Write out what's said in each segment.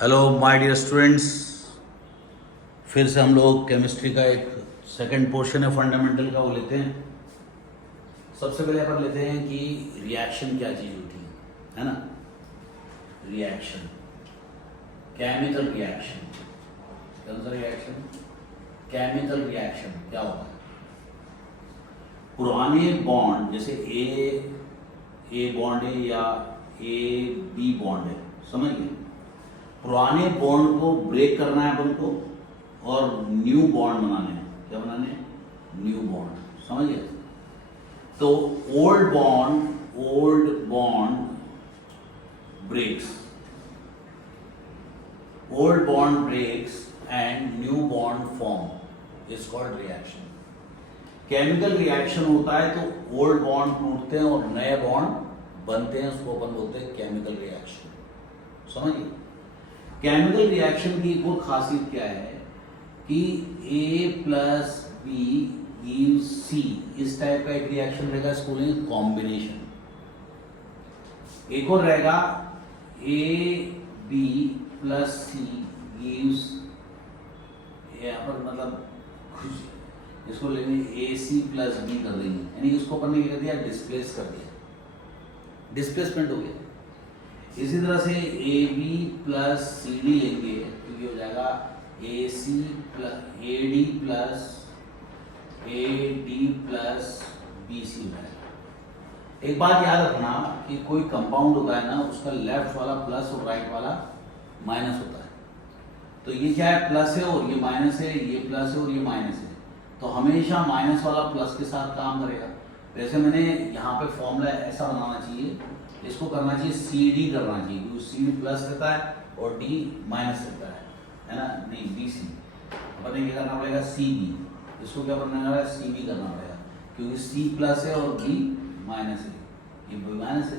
Hello my dear students, फिर से हम लोग केमिस्ट्री का एक सेकंड पोर्शन है फंडामेंटल का, वो लेते हैं। सबसे पहले अपन लेते हैं कि रिएक्शन क्या चीज़ होती है ना। रिएक्शन, केमिकल रिएक्शन, कौन सा रिएक्शन? केमिकल रिएक्शन क्या होता है? पुराने बॉन्ड जैसे ए बॉन्ड है या ए बी बॉन्ड है, समझ गए? पुराने बॉन्ड को ब्रेक करना है अपन को और न्यू बॉन्ड बनाने हैं। क्या बनाने हैं? न्यू बॉन्ड, समझ गए? तो old bond breaks, old bond breaks and new bond form is called reaction. Chemical reaction होता है तो ओल्ड बॉन्ड टूटते हैं और नए बॉन्ड बनते हैं, उसको अपन बोलते हैं केमिकल रिएक्शन, समझिए? केमिकल रिएक्शन की एक और खासियत क्या है कि A plus B gives C, इस टाइप का एक रिएक्शन रहेगा, इसको बोलेंगे कॉम्बिनेशन। एक और रहेगा A B plus C gives, यहाँ पर मतलब इसको लेंगे AC प्लस B कर देंगे, यानी इसको अपन ने क्या कर दिया? डिस्प्लेस कर दिया, डिस्प्लेसमेंट हो गया। इसी तरह से A B plus C D लेंगे तो ये हो जाएगा A C plus A D plus B C हो जाएगा। एक बात याद रखना कि कोई कंपाउंड होता है ना, उसका लेफ्ट वाला प्लस और राइट वाला माइनस होता है। तो ये क्या है? प्लस है और ये माइनस है, ये प्लस है और ये माइनस है, तो हमेशा माइनस वाला प्लस के साथ काम करेगा। वैसे मैंने यहाँ पे फॉर्मूला ऐसा बनाना चाहिए, इसको करना चाहिए सी डी करना चाहिए, क्योंकि सी डी प्लस रहता है और डी माइनस रहता है ना। नहीं, बी सी अपन क्या करना पड़ेगा? सी बी, इसको क्या करना पड़ेगा? सी बी करना पड़ेगा, क्योंकि सी प्लस है और बी माइनस है, ये बी माइनस है।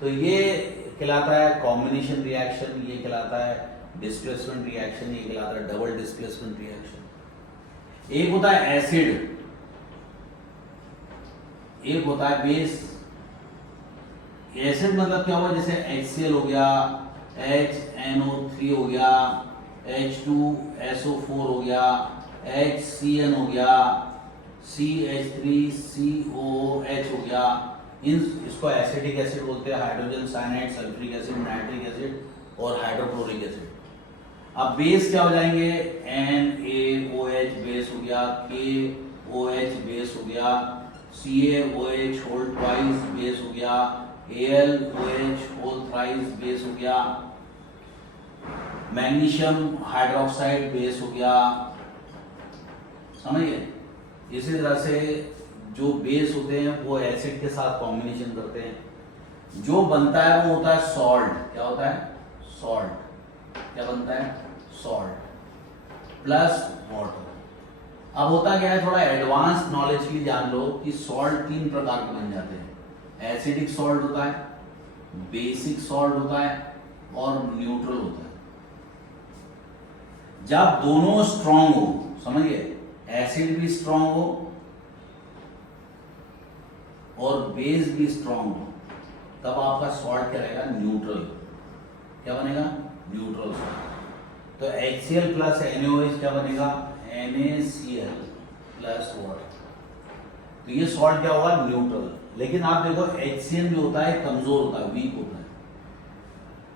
तो ये कहलाता है कॉम्बिनेशन रिएक्शन, ये कहलाता है डिस्प्लेसमेंट रिएक्शन, ये कहलाता है डबल डिस्प्लेसमेंट रिएक्शन। एक होता है एसिड, एक होता है बेस। एसिड मतलब क्या हुआ? जैसे HCl हो गया, HNO3 हो गया, H2SO4 हो गया, HCN हो गया, CH3COOH हो गया। इसको एसिडिक एसिड बोलते हैं। Hydrogen cyanide, sulphuric acid, nitric acid और हाइड्रोक्लोरिक एसिड। अब बेस क्या हो जाएंगे? NaOH बेस हो गया, KOH बेस हो गया, CaOH होल ट्वाइस बेस हो गया, AlOH होल थ्राइस बेस हो गया, मैग्नीशियम हाइड्रोक्साइड बेस हो गया, समझिए? इसी तरह से जो बेस होते हैं वो एसिड के साथ कॉम्बिनेशन करते हैं, जो बनता है वो होता है सॉल्ट। क्या होता है? सॉल्ट। क्या बनता है? Salt plus water. अब होता क्या है, थोड़ा एडवांस नॉलेज के लिए जान लो कि सॉल्ट 3 प्रकार के बन जाते हैं। एसिडिक सॉल्ट होता है, बेसिक सॉल्ट होता है और न्यूट्रल होता है। जब दोनों स्ट्रांग हो, समझिए, एसिड भी स्ट्रांग हो और बेस भी स्ट्रांग हो, तब आपका सॉल्ट क्या रहेगा? न्यूट्रल। क्या बनेगा? Neutral salt. तो HCl प्लस NaOH क्या बनेगा? NaCl plus water. तो ये सॉल्ट क्या होगा? न्यूट्रल। लेकिन आप देखो HCl जो होता है कमजोर होता है, वीक होता है,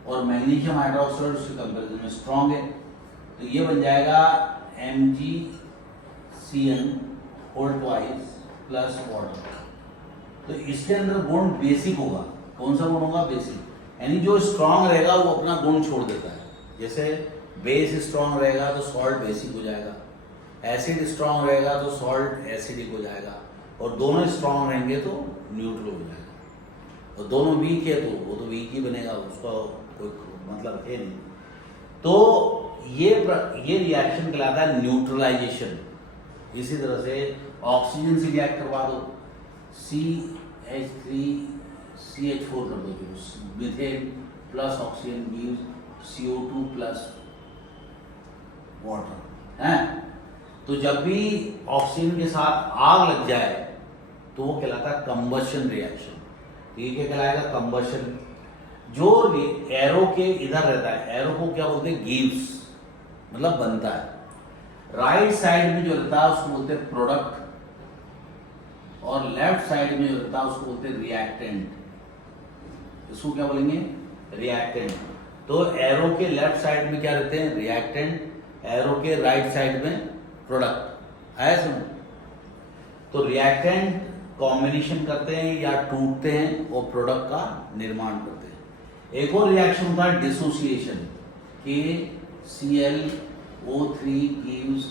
और मैग्नीशियम हाइड्रोक्साइड उसके कंपेरिजन में स्ट्रांग है। तो ये बन जाएगा MgCN whole twice plus water. तो इसके अंदर गुण बेसिक होगा। कौन सा गुण होगा? बेसिक। यानी जो स्ट्रांग रहेगा वो अपना गुण छोड़ देता है। जैसे बेस स्ट्रांग रहेगा तो सॉल्ट बेसिक हो जाएगा, एसिड स्ट्रांग रहेगा तो सॉल्ट एसिडिक हो जाएगा, और दोनों स्ट्रांग रहेंगे तो न्यूट्रल हो जाएगा। और दोनों वीक है तो वो तो वीक ही बनेगा, उसका कोई मतलब है नहीं। तो ये रिएक्शन कहलाता है न्यूट्रलाइजेशन। इसी तरह से ऑक्सीजन से रिएक्ट करवा दो, CH3CH4 कर दो, methane plus oxygen gives CO2 plus water है। तो जब भी ऑक्सीजन के साथ आग लग जाए तो वो कहलाता है कंबशन रिएक्शन। ये क्या कहलाएगा? कंबशन। जो एरो के इधर रहता है, एरो को क्या बोलते हैं, गिव्स, मतलब बनता है। राइट साइड में जो रहता है उसको बोलते हैं प्रोडक्ट, और लेफ्ट साइड में जो रहता है उसको बोलते हैं रिएक्टेंट। इसको क्या बोलेंगे, रिएक्टेंट। तो एरो के लेफ्ट साइड में क्या रहते हैं, रिएक्टेंट, एरो के राइट साइड में प्रोडक्ट। आया समझ? तो रिएक्टेंट कॉम्बिनेशन करते हैं या टूटते हैं और प्रोडक्ट का निर्माण करते हैं। एक और रिएक्शन होता है dissociation, KClO3 gives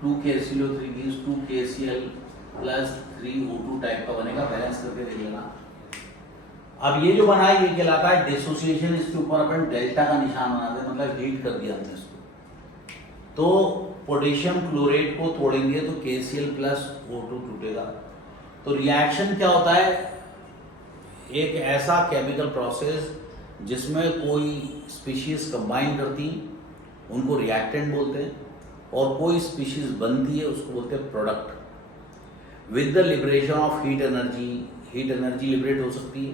2KClO3 gives 2KCl plus 3O2 type का बनेगा, बैलेंस करके देख लेना। अब ये जो बना है ये कहलाता है डिसोसिएशन। इसके ऊपर अपन डेल्टा का निशान बना दे, मतलब हीट कर दिया हमने इसको। तो पोटेशियम क्लोरेट को तोड़ेंगे तो KCl प्लस O2 टूटेगा। तो रिएक्शन क्या होता है, एक ऐसा केमिकल प्रोसेस जिसमें कोई स्पीशीज कंबाइन करती, उनको रिएक्टेंट बोलते हैं, और कोई स्पीशीज बनती है उसको बोलते हैं product. With the liberation of heat energy, heat energy liberate हो सकती है,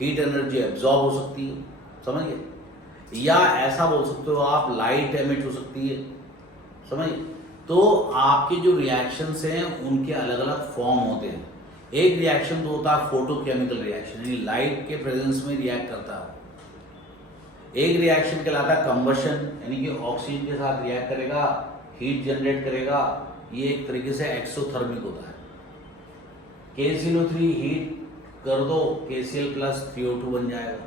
हीट एनर्जी एब्जॉर्ब हो सकती है, समझिए, या ऐसा बोल सकते हो आप लाइट एमिट हो सकती है, समझिए। तो आपके जो रिएक्शंस हैं उनके अलग अलग फॉर्म होते हैं। एक रिएक्शन तो होता है फोटोकेमिकल रिएक्शन, यानी लाइट के प्रेजेंस में रिएक्ट करता है। एक रिएक्शन कहलाता है कंबशन, यानी कि ऑक्सीजन के साथ रिएक्ट करेगा, हीट जनरेट करेगा। ये एक तरीके से एक्सोथर्मिक होता है। KClO3 हीट कर दो, KCl प्लस 3O2 बन जाएगा।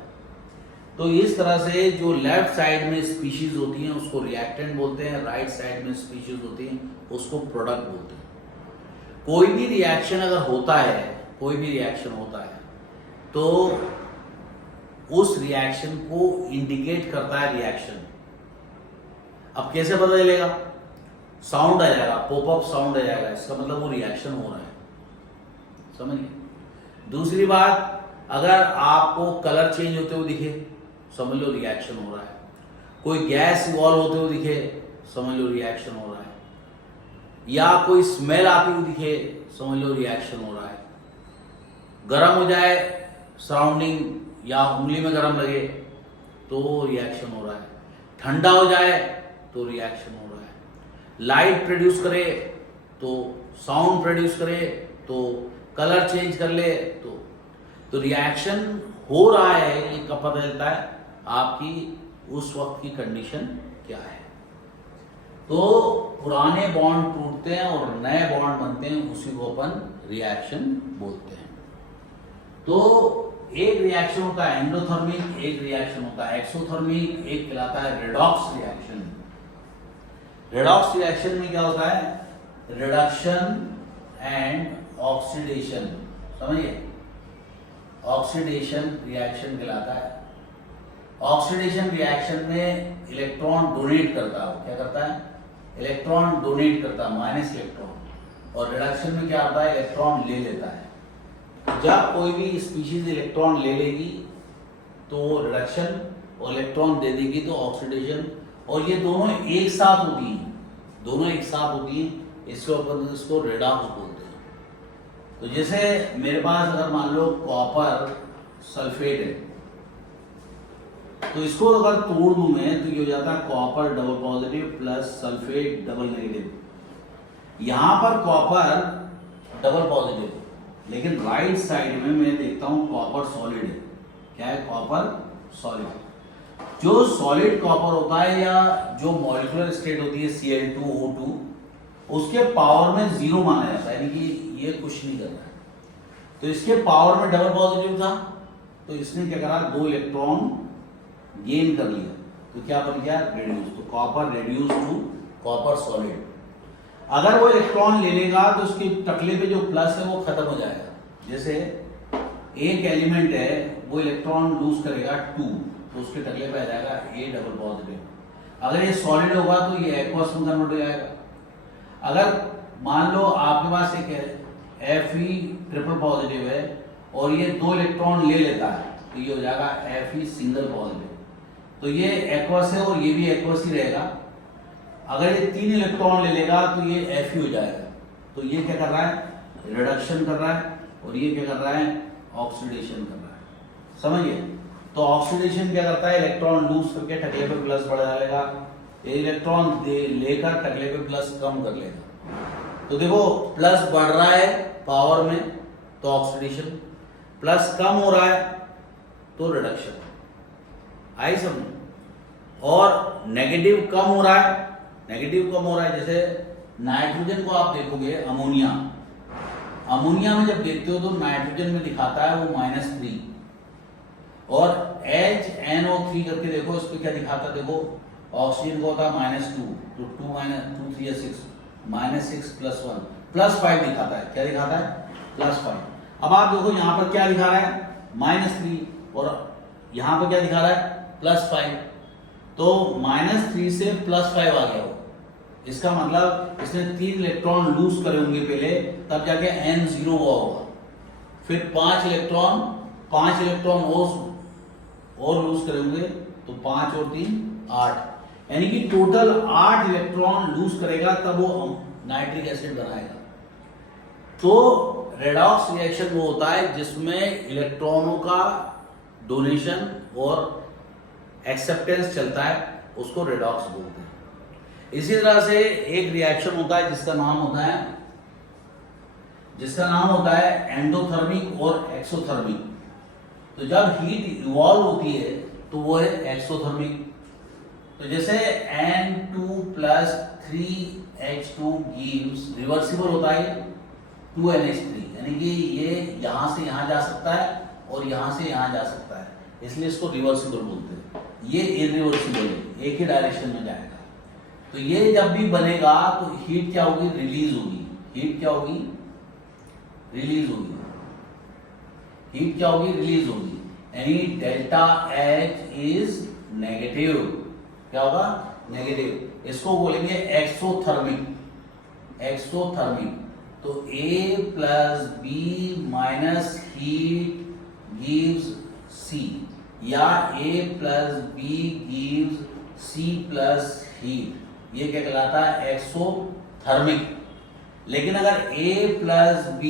तो इस तरह से जो लेफ्ट साइड में स्पीशीज होती हैं उसको रिएक्टेंट बोलते हैं, राइट साइड में स्पीशीज होती हैं उसको प्रोडक्ट बोलते हैं। कोई भी रिएक्शन अगर होता है, कोई भी रिएक्शन होता है तो उस रिएक्शन को इंडिकेट करता है रिएक्शन। अब कैसे पता चलेगा, साउंड आ जाएगा, पॉपअप साउंड आ जाएगा, इसका मतलब वो रिएक्शन हो रहा है, समझिए। दूसरी बात, अगर आपको कलर चेंज होते हुए दिखे समझ लो रिएक्शन हो रहा है। कोई गैस इवॉल्व होते हुए दिखे समझ लो रिएक्शन हो रहा है। या कोई स्मेल आती हुई दिखे समझ लो रिएक्शन हो रहा है। गर्म हो जाए सराउंडिंग या उंगली में गर्म लगे तो रिएक्शन हो रहा है। ठंडा हो जाए तो रिएक्शन हो रहा है। लाइट प्रोड्यूस करे तो, साउंड प्रोड्यूस करे तो, कलर चेंज कर ले तो रिएक्शन हो रहा है। ये कब पता चलता है, आपकी उस वक्त की कंडीशन क्या है। तो पुराने बॉन्ड टूटते हैं और नए बॉन्ड बनते हैं, उसी को अपन रिएक्शन बोलते हैं। तो एक रिएक्शन होता है एंडोथर्मिक, एक रिएक्शन होता है एक्सोथर्मिक, एक कहलाता है रेडॉक्स रिएक्शन। रेडॉक्स रिएक्शन में क्या होता है, रिडक्शन एंड ऑक्सीडेशन, समझिए। ऑक्सीडेशन रिएक्शन कहलाता है। ऑक्सीडेशन रिएक्शन में इलेक्ट्रॉन डोनेट करता है, क्या करता है, इलेक्ट्रॉन डोनेट करता है, माइनस इलेक्ट्रॉन। और रिडक्शन में क्या होता है, इलेक्ट्रॉन ले लेता है। जब कोई भी स्पीशीज इलेक्ट्रॉन ले लेगी तो रिडक्शन, और इलेक्ट्रॉन दे देगी तो ऑक्सीडेशन। और ये दोनों एक साथ होती हैं, दोनों एक साथ होती हैं, इसको रेडॉक्स बोलते हैं। तो जैसे मेरे पास अगर मान लो कॉपर सल्फेट है, तो इसको अगर तोड़ दूं मैं तो ये हो जाता है copper double positive plus sulphate double negative. यहां पर कॉपर डबल पॉजिटिव, लेकिन राइट साइड में मैं देखता हूं कॉपर सॉलिड है। क्या है, कॉपर सॉलिड। जो सॉलिड कॉपर होता है या जो मॉलिक्यूलर स्टेट होती है Cl2O2, उसके पावर में 0 माना जाता है, यानी कि ये कुछ नहीं कर रहा है। तो इसके पावर में डबल पॉजिटिव था तो इसने क्या करा, 2 इलेक्ट्रॉन गेन कर लिया, तो क्या बन गया, रेड्यूस। तो copper reduce to copper solid. अगर वो इलेक्ट्रॉन ले लेगा तो उसके टकले पे जो प्लस है वो खत्म हो जाएगा। जैसे एक एलिमेंट है वो इलेक्ट्रॉन लूज करेगा 2, तो उसके टकले पे आ जाएगा A डबल पॉजिटिव। अगर ये सॉलिड होगा तो ये एक्वस में कन्वर्ट हो जाएगा। अगर मान लो आपके पास एक Fe ट्रिपल पॉजिटिव है और ये 2 इलेक्ट्रॉन ले लेता है तो ये हो जाएगा Fe सिंगल पॉजिटिव। तो ये एक्वस है और ये भी एक्वस ही रहेगा। अगर ये 3 इलेक्ट्रॉन ले लेगा तो ये Fe हो जाएगा। तो ये क्या कर रहा है, रिडक्शन कर रहा है, और ये क्या कर रहा है, ऑक्सीडेशन कर रहा है। समझिए। तो ऑक्सीडेशन क्या करता है, इलेक्ट्रॉन लूज करके टकले पे प्लस बढ़ जाएगा, इलेक्ट्रॉन लेकर टकले पे प्लस कम कर लेगा। तो देखो प्लस बढ़ रहा है पावर में तो ऑक्सीडेशन, प्लस कम हो रहा है तो रिडक्शन। आई समझ। और नेगेटिव कम हो रहा है, नेगेटिव कम हो रहा है, जैसे नाइट्रोजन को आप देखोगे, अमोनिया, अमोनिया में जब देखते हो तो नाइट्रोजन में दिखाता है वो -3, और HNO3 करके देखो इस पे क्या दिखाता है, देखो ऑक्सीजन को होता है -2, तो 2 -2 3 6, -6 + 1 +5 दिखाता है। क्या दिखाता है, +5। अब आप देखो यहाँ पर क्या दिखा रहा है, -3, और यहाँ पर क्या दिखा रहा है, +5। तो -3 से +5 आ गया हो, इसका मतलब इसने 3 इलेक्ट्रॉन लूज करे होंगे पहले, तब जाके N0 हुआ होगा, फिर 5 इलेक्ट्रॉन और लूज करे होंगे, तो 5 और 3 8, यानी कि टोटल 8 इलेक्ट्रॉन लूज करेगा तब वो नाइट्रिक एसिड बनाएगा। तो रेडॉक्स रिएक्शन वो होता है जिसमें इलेक्ट्रॉनों का डोनेशन और एक्सेप्टेंस चलता है, उसको रेडॉक्स बोलते हैं। इसी तरह से एक रिएक्शन होता है जिसका नाम होता है एंडोथर्मिक और एक्सोथर्मिक। तो जब हीट इवॉल्व होती है तो वो है एक्सोथर्मिक। तो जैसे N2 + 3H2 गिव्स, रिवर्सिबल होता है 2NH3, यानी कि ये यहां से यहां जा सकता है और यहां से यहां जा सकता है, इसलिए इसको रिवर्सिबल बोलते हैं। ये इरिवर्सिबल है, एक ही डायरेक्शन में जाएगा। तो ये जब भी बनेगा तो हीट क्या होगी, रिलीज होगी। हीट क्या होगी, रिलीज होगी। हीट क्या होगी, रिलीज होगी, यानी डेल्टा H इज नेगेटिव। क्या होगा, नेगेटिव। इसको बोलेंगे एक्सोथर्मिक। एक्सोथर्मिक। तो A + B - heat gives C, या A + B gives C + heat, ये क्या कहलाता है, एक्सोथर्मिक। लेकिन अगर A + B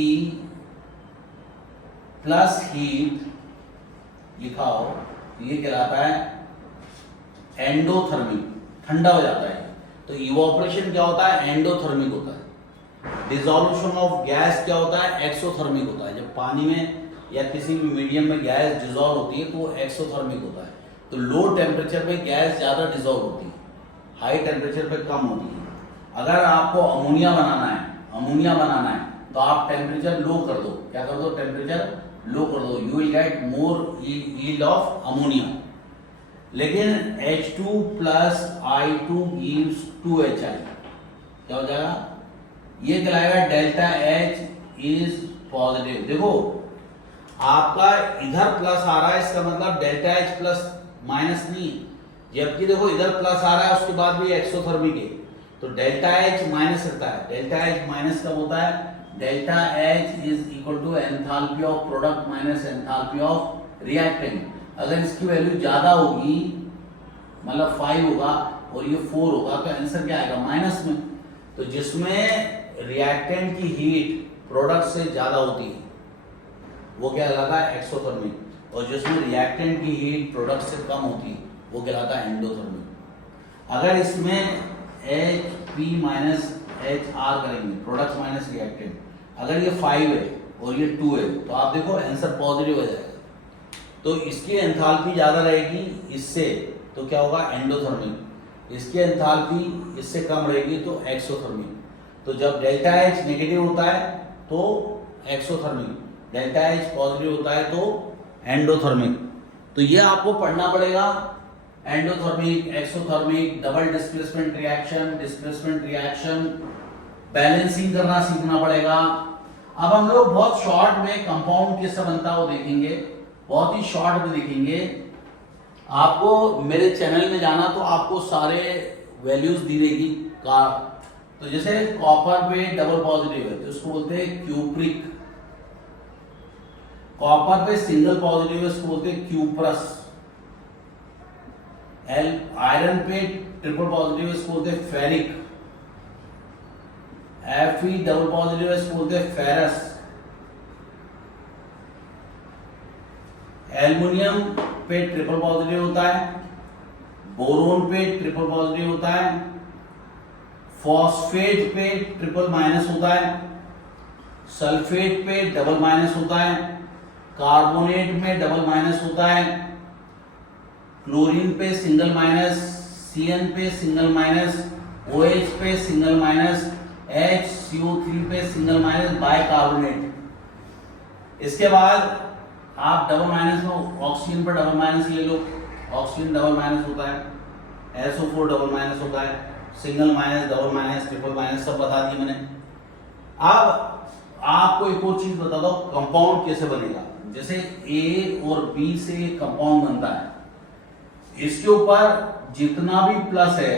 + हीट लिखा हो तो ये कहलाता है एंडोथर्मिक, ठंडा हो जाता है। तो इवोपरेशन क्या होता है, एंडोथर्मिक होता है। डिसॉल्यूशन ऑफ गैस क्या होता है, एक्सोथर्मिक होता है। जब पानी में या किसी भी मीडियम में गैस डिसॉल्व होती है तो वो एक्सोथर्मिक होता है। तो लो टेम्परेचर पे गैस ज्यादा डिसॉल्व होती है, हाई टेम्परेचर पे कम होती है। अगर आपको अमोनिया बनाना है तो आप टेम्परेचर लो कर दो। क्या कर दो, टेम्परेचर लो कर दो, you will get more yield of ammonia. लेकिन H2 + I2 गिव्स 2HI, क्या हो जाएगा, ये कहलाएगा डेल्टा H इज पॉजिटिव। देखो आपका इधर प्लस आ रहा है, इसका मतलब डेल्टा H प्लस माइनस नहीं, जबकि देखो इधर प्लस आ रहा है उसके बाद भी एक्सोथर्मिक है, तो डेल्टा H माइनस रहता है। डेल्टा H माइनस कब होता है, delta H is equal to enthalpy of product minus enthalpy of reactant. अगर इसकी वैल्यू ज्यादा होगी, मतलब 5 होगा और ये 4 होगा, तो आंसर क्या आएगा, माइनस में। तो जिसमें रिएक्टेंट की हीट प्रोडक्ट से ज्यादा होती है वो क्या कहलाता है, एक्सोथर्मिक, और जिसमें रिएक्टेंट की हीट प्रोडक्ट से कम होती है वो कहलाता है एंडोथर्मिक। अगर इसमें HP - HR करेंगे, प्रोडक्ट माइनस रिएक्टेंट, अगर ये 5 है और ये 2 है तो आप देखो आंसर पॉजिटिव हो जाएगा। तो इसकी एंथैल्पी ज्यादा रहेगी इससे, तो क्या होगा, एंडोथर्मिक। इसकी एंथैल्पी इससे कम रहेगी तो एक्सोथर्मिक। तो जब डेल्टा H नेगेटिव होता है तो एक्सोथर्मिक, डेल्टा H पॉजिटिव होता है तो एंडोथर्मिक। तो ये आपको पढ़ना पड़ेगा, endothermic, exothermic, double displacement reaction, balancing करना सीखना पड़ेगा। अब हम लोग बहुत शॉर्ट में कंपाउंड किससे बनता है वो देखेंगे, बहुत ही शॉर्ट में देखेंगे। आपको मेरे चैनल में जाना तो आपको सारे वैल्यूज दी रहेगी का। तो जैसे कॉपर पे डबल पॉजिटिव है तो इसको बोलते हैं क्यूप्रिक, कॉपर पे सिंगल पॉजिटिव है इसको बोलते हैं क्यूप्रस, आयरन पे ट्रिपल पॉजिटिव है इसको बोलते हैं फेरिक, Fe डबल पॉजिटिव है इसको बोलते हैं फेरस, एल्युमिनियम पे ट्रिपल पॉजिटिव होता है, बोरोन पे ट्रिपल पॉजिटिव होता है, फॉस्फेट पे ट्रिपल माइनस होता है, सल्फेट पे डबल माइनस होता है, कार्बोनेट में डबल माइनस होता है, क्लोरीन पे सिंगल माइनस, सीएन पे सिंगल माइनस, OH पे सिंगल माइनस, HCO3 पे सिंगल माइनस बाइकार्बोनेट। इसके बाद आप डबल माइनस में ऑक्सीजन पर डबल माइनस ले लो, ऑक्सीजन डबल माइनस होता है, SO4 डबल माइनस होता है, single minus, double minus, triple minus सब बता दिए मैंने। अब आपको एक और चीज बता दो, कंपाउंड कैसे बनेगा। जैसे A और B से कंपाउंड बनता है, इसके ऊपर जितना भी प्लस है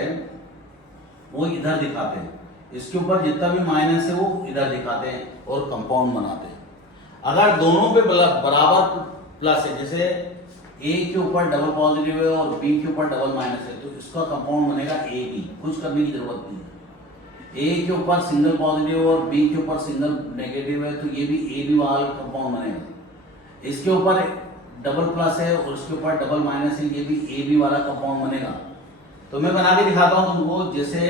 वो इधर दिखाते हैं, इसके ऊपर जितना भी माइनस है वो इधर दिखाते हैं और कंपाउंड बनाते हैं। अगर दोनों पे बराबर प्लस है, जैसे A के ऊपर डबल पॉजिटिव है और B के ऊपर डबल माइनस है, तो इसका कंपाउंड बनेगा AB, कुछ करने की जरूरत नहीं है। A के ऊपर सिंगल पॉजिटिव और B के ऊपर सिंगल नेगेटिव है, तो ये भी AB वाला कंपाउंड बनेगा। इसके ऊपर डबल प्लस है और इसके ऊपर डबल माइनस है, ये भी AB वाला कंपाउंड बनेगा। तो मैं बना के दिखाता हूं तुमको। जैसे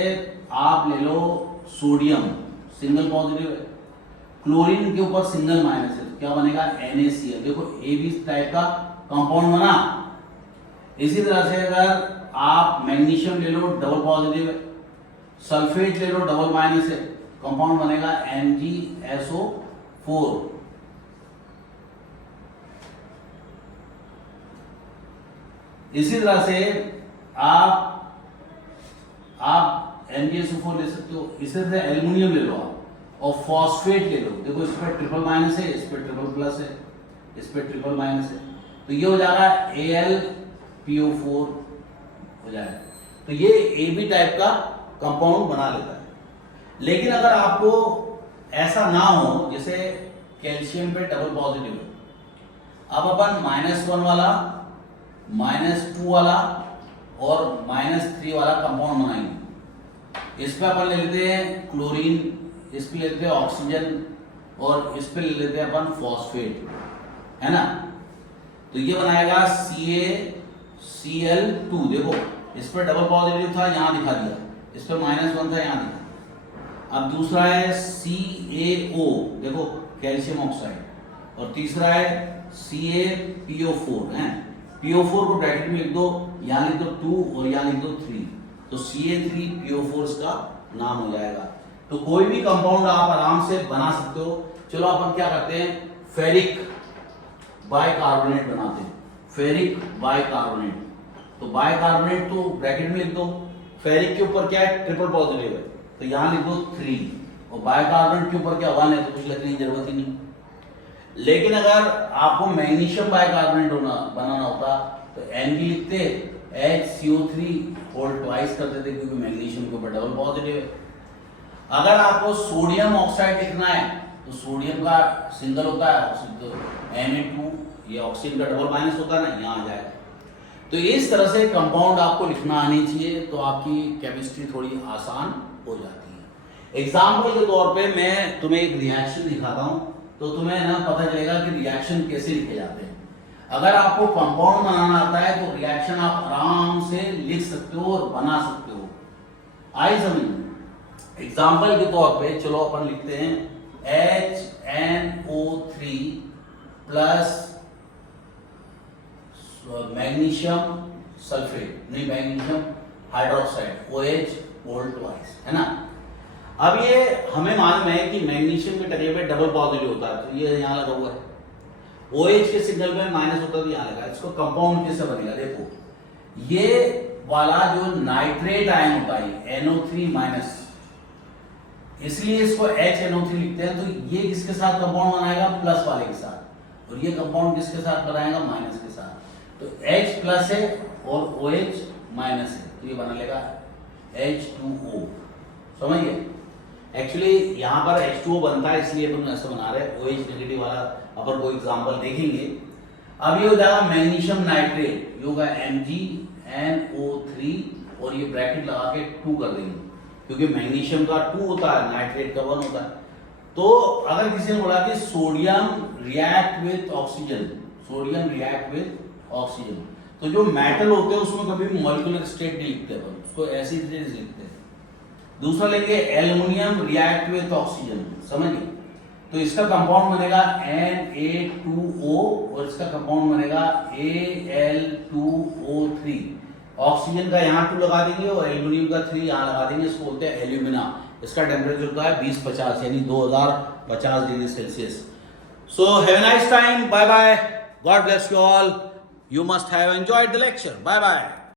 आप ले लो सोडियम, सिंगल पॉजिटिव है, क्लोरीन के ऊपर सिंगल माइनस है, तो क्या बनेगा NaCl। देखो AB टाइप का कंपाउंड बना। इसी तरह से अगर आप मैग्नीशियम ले लो, डबल पॉजिटिव है, सल्फेट ले लो, डबल माइनस है, कंपाउंड बनेगा MgSO4। इसी तरह से आप MgSO4 ले सकते हो। इसी तरह से एल्युमिनियम ले लो आप और फॉस्फेट ले लो। देखो इस पर ट्रिपल माइनस है, इस पर ट्रिपल प्लस है, इस पर ट्रिपल माइनस है, तो ये हो जाएगा AlPO4 हो जाएगा। तो ये AB टाइप का कंपाउंड बना लेता है। लेकिन अगर आपको ऐसा ना हो, जैसे कैल्शियम पे डबल पॉजिटिव है, अब अपन -1 वाला, -2 वाला और -3 वाला कंपाउंड बनाएंगे। इस पे अपन ले लेते हैं क्लोरीन, इस पे ले लेते हैं ऑक्सीजन और इस पे ले लेते हैं अपन फॉस्फेट, है ना। तो ये बनाएगा CaCl2। देखो इस पर डबल पॉजिटिव था, यहां दिखा दिया, इस पे -1 था, यहां दिखा। अब दूसरा है CaO, देखो कैल्शियम ऑक्साइड, और तीसरा है CaPO4 है। PO4 को ब्रैकेट में लिख दो, यहां लिख दो 2 और यहां लिख दो 3, तो Ca3PO4 इसका नाम हो जाएगा। तो कोई भी कंपाउंड आप आराम से बना सकते हो। चलो अपन क्या करते हैं, फेरिक बाइकार्बोनेट बनाते हैं। फेरिक बाइकार्बोनेट, तो बाइकार्बोनेट तो ब्रैकेट में लिख दो, फेरिक के ऊपर क्या है ट्रिपल पॉजिटिव है, तो यहां लिख दो 3, और बाइकार्बोनेट के ऊपर क्या 1 है, तो कुछ लिखने की जरूरत ही नहीं। लेकिन अगर आपको मैग्नीशियम बाइकार्बोनेट बनाना होता तो Mg लिखते, HCO3 होल ट्वाइस करते थे, क्योंकि मैग्नीशियम के ऊपर डबल पॉजिटिव है। अगर आपको सोडियम ऑक्साइड लिखना है तो सोडियम का सिंगल होता है, तो Na2, ये ऑक्सीजन का डबल माइनस होता है ना, यहाँ आ जाएगा। तो इस तरह से कंपाउंड आपको लिखना आनी चाहिए, तो आपकी केमिस्ट्री थोड़ी आसान हो जाती है। एग्जाम्पल के तौर पे मैं तुम्हें एक रिएक्शन दिखाता हूं, तो तुम्हें ना पता चलेगा कि रिएक्शन कैसे लिखे जाते हैं। अगर आपको कंपाउंड बनाना आता है तो रिएक्शन आप आराम से लिख सकते हो और बना सकते हो। आई समझ। एग्जाम्पल के तौर पे चलो अपन लिखते हैं HNO3 प्लस मैग्नीशियम सल्फेट, नहीं magnesium hydroxide, OH whole twice, है ना। अब ये हमें मालूम है कि मैग्नीशियम के टकरे पे डबल पॉजिटिव होता है, तो ये यहाँ लगा हुआ है। OH के सिग्नल में माइनस होता है, तो यहाँ लगा। इसको कंपाउंड कैसे बनेगा, देखो ये वाला जो नाइट्रेट आयन होता है NO3 माइनस, इसलिए इसको HNO3 लिखते हैं। तो ये किसके साथ कंपाउंड बनाएगा, प्लस वाले के साथ, और ये कंपाउंड किसके साथ बनाएगा, माइनस के साथ। तो H प्लस है और OH माइनस है, तो ये बना लेगा H2O। समझिए, एक्चुअली यहाँ पर H2O बनता है, इसलिए अपन ऐसा बना रहे हैं। OH नेगेटिव वाला अपन कोई एग्जांपल देखेंगे। अब ये हो जाएगा मैग्नीशियम नाइट्रेट, ये होगा MgNO3, और ये ब्रैकेट लगा के 2 कर देंगे, क्योंकि मैग्नीशियम का 2 होता है, नाइट्रेट का 1 होता है। तो अगर किसी ने बोला कि sodium react with oxygen, sodium react with oxygen. तो जो मेटल होते हैं उसमें कभी भी मॉलिक्यूलर स्टेट नहीं लिखते अपन, उसको ऐसी स्टेट लिखते हैं। दूसरा लेंगे एल्युमिनियम रिएक्ट विद ऑक्सीजन, समझिए। तो इसका कंपाउंड बनेगा Na2O और इसका कंपाउंड बनेगा Al2O3। ऑक्सीजन का यहाँ 2 लगा देंगे और एल्युमिनियम का 3 यहाँ लगा देंगे, इसको बोलते हैं एल्यूमिना। इसका टेम्परेचर होता है 2050 यानी 2050 degree Celsius. So have a nice time, bye bye, God bless you all, you must have enjoyed the lecture, bye bye।